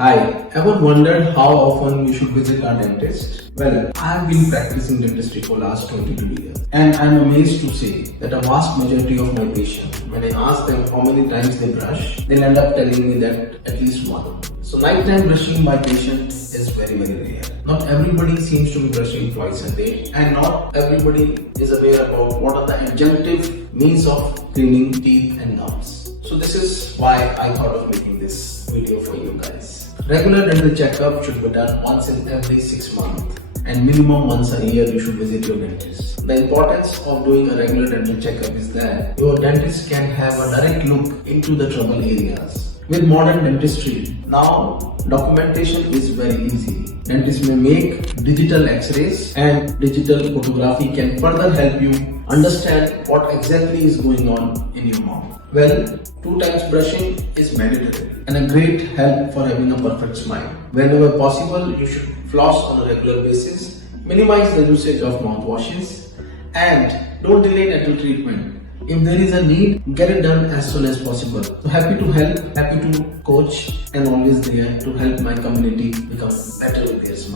Hi, ever wondered how often you should visit our dentist? Well, I've been practicing dentistry for last 22 years and I'm amazed to say that a vast majority of my patients, when I ask them how many times they brush, they'll end up telling me that at least one. So nighttime brushing by patients is very rare. Not everybody seems to be brushing twice a day and not everybody is aware about what are the adjunctive means of cleaning teeth and gums. So this is why I thought of making this video for you guys. Regular dental checkup should be done once in every 6 months and minimum once a year you should visit your dentist. The importance of doing a regular dental checkup is that your dentist can have a direct look into the trouble areas. With modern dentistry, now documentation is very easy. Dentists may make digital x-rays and digital photography can further help you understand what exactly is going on in your mouth. Well, 2 times brushing is mandatory and a great help for having a perfect smile. Whenever possible, you should floss on a regular basis, minimize the usage of mouthwashes and don't delay dental treatment. If there is a need, get it done as soon as possible. So happy to help, happy to coach and always there to help my community become better with their smile.